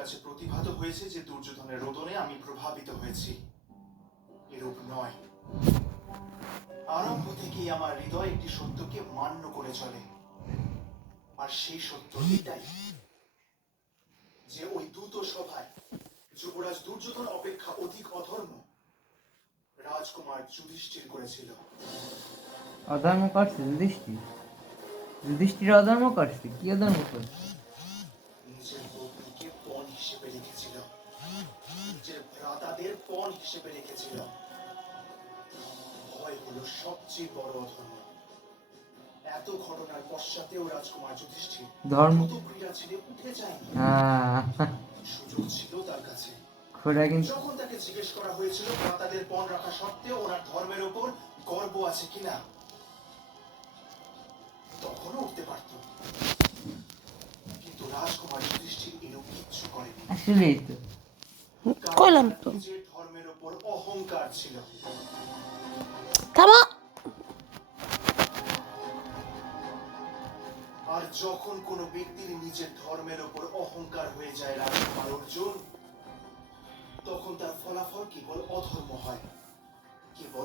প্রতিভাত হয়েছে যে দুর্যোধনের রোদনে আমি প্রভাবিত হয়েছি। এরূপ নয়। আরম্ভ থেকেই আমার হৃদয় একটি সত্যকে মান্য করে চলে। আর সেই সত্য এটাই যে ওই দ্রুত সভায় যুবরাজ দুর্যোধন অপেক্ষা অধিক অধর্ম রাজকুমার যুধিষ্ঠির করেছিল। অধর্ম করছে যুধিষ্ঠির? যুধিষ্ঠির অধর্ম করছে? কি অধর্ম করছে? হিসেবে রেখেছিল। নিজের ভ্রাতাদের পণ হিসেবে রেখেছিল। ভয় হলো সবচেয়ে বড় অধর্ম এত ঘটনার পশ্চাতেও রাজকুমার যুধিষ্ঠির ধর্ম? দ্রুত ক্রীড়া ছেড়ে উঠে যায়নি। সুযোগ ছিল তার কাছে। কিন্তু যখন তাকে জিজ্ঞেস করা হয়েছিল ভ্রাতাদের পণ রাখা সত্ত্বেও ওনার ধর্মের ওপর গর্ব আছে কিনা তখনও উঠতে পারত। কিন্তু রাজকুমার যুধিষ্ঠির আসলেই তো। কইলাম তো। ধর্মের ওপর অহংকার ছিল থামো। আর যখন কোনো ব্যক্তির নিজের ধর্মের ওপর অহংকার হয়ে যায় রাজকুমার অর্জুন তখন তার ফলাফল কেবল অধর্ম হয়। কেবল